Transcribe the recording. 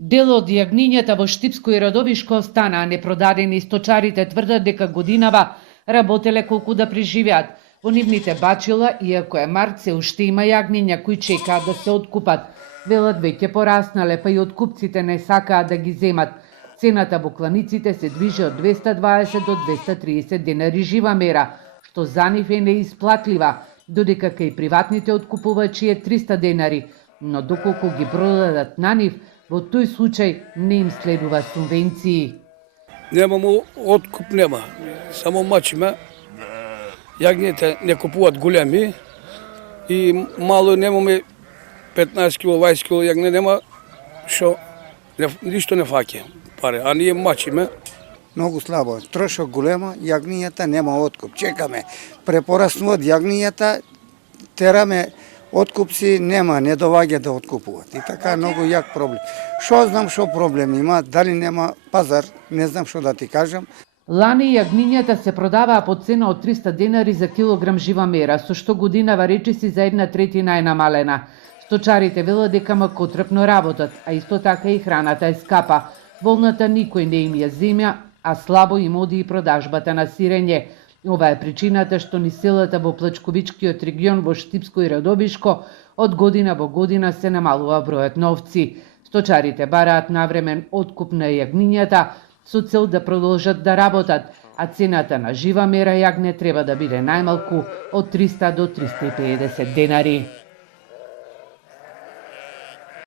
Дел од јагнињата во Штипско и Радовишко останаа непродадени и сточарите тврдат дека годинава работеле колку да преживеат. Во нивните бачила, иако е март, се уште има јагниња кои чекаат да се откупат. Велат веќе пораснале, па и откупците не сакаат да ги земат. Цената во кланиците се движи од 220 до 230 денари жива мера, што за нив е неисплатлива, додека кај приватните откупувачи е 300 денари, но доколку ги продадат на нив, во тој случај не им следува субвенции. Немамо откуп, нема. Само мачиме. Јагните не купуваат големи и мало немаме 15 кг, 20 кг јагне нема, што ништо не фаќа пари, а ние мачиме. Многу слабо, трошок голема, јагнијата нема откуп. Чекаме, препораснуваат јагнијата, тераме откупци, нема, не доваѓа да откупуваат. И така многу јак проблем. Што знам што проблем има, дали нема пазар, не знам што да ти кажам. Лани јагнињата се продаваа по цена од 300 денари за килограм жива мера, со што годинава речиси за 1/3 е намалена. Сточарите велат дека макотрпно работат, а исто така и храната е скапа. Волната никој не им ја земја, а слабо им оди и продажбата на сирење. Ова е причината што ни селата во Плачковичкиот регион во Штипско и Радовишко од година во година се намалува бројот на овци. Сточарите бараат навремен откуп на јагнињата со цел да продолжат да работат, а цената на жива мера јагне треба да биде најмалку од 300 до 350 денари.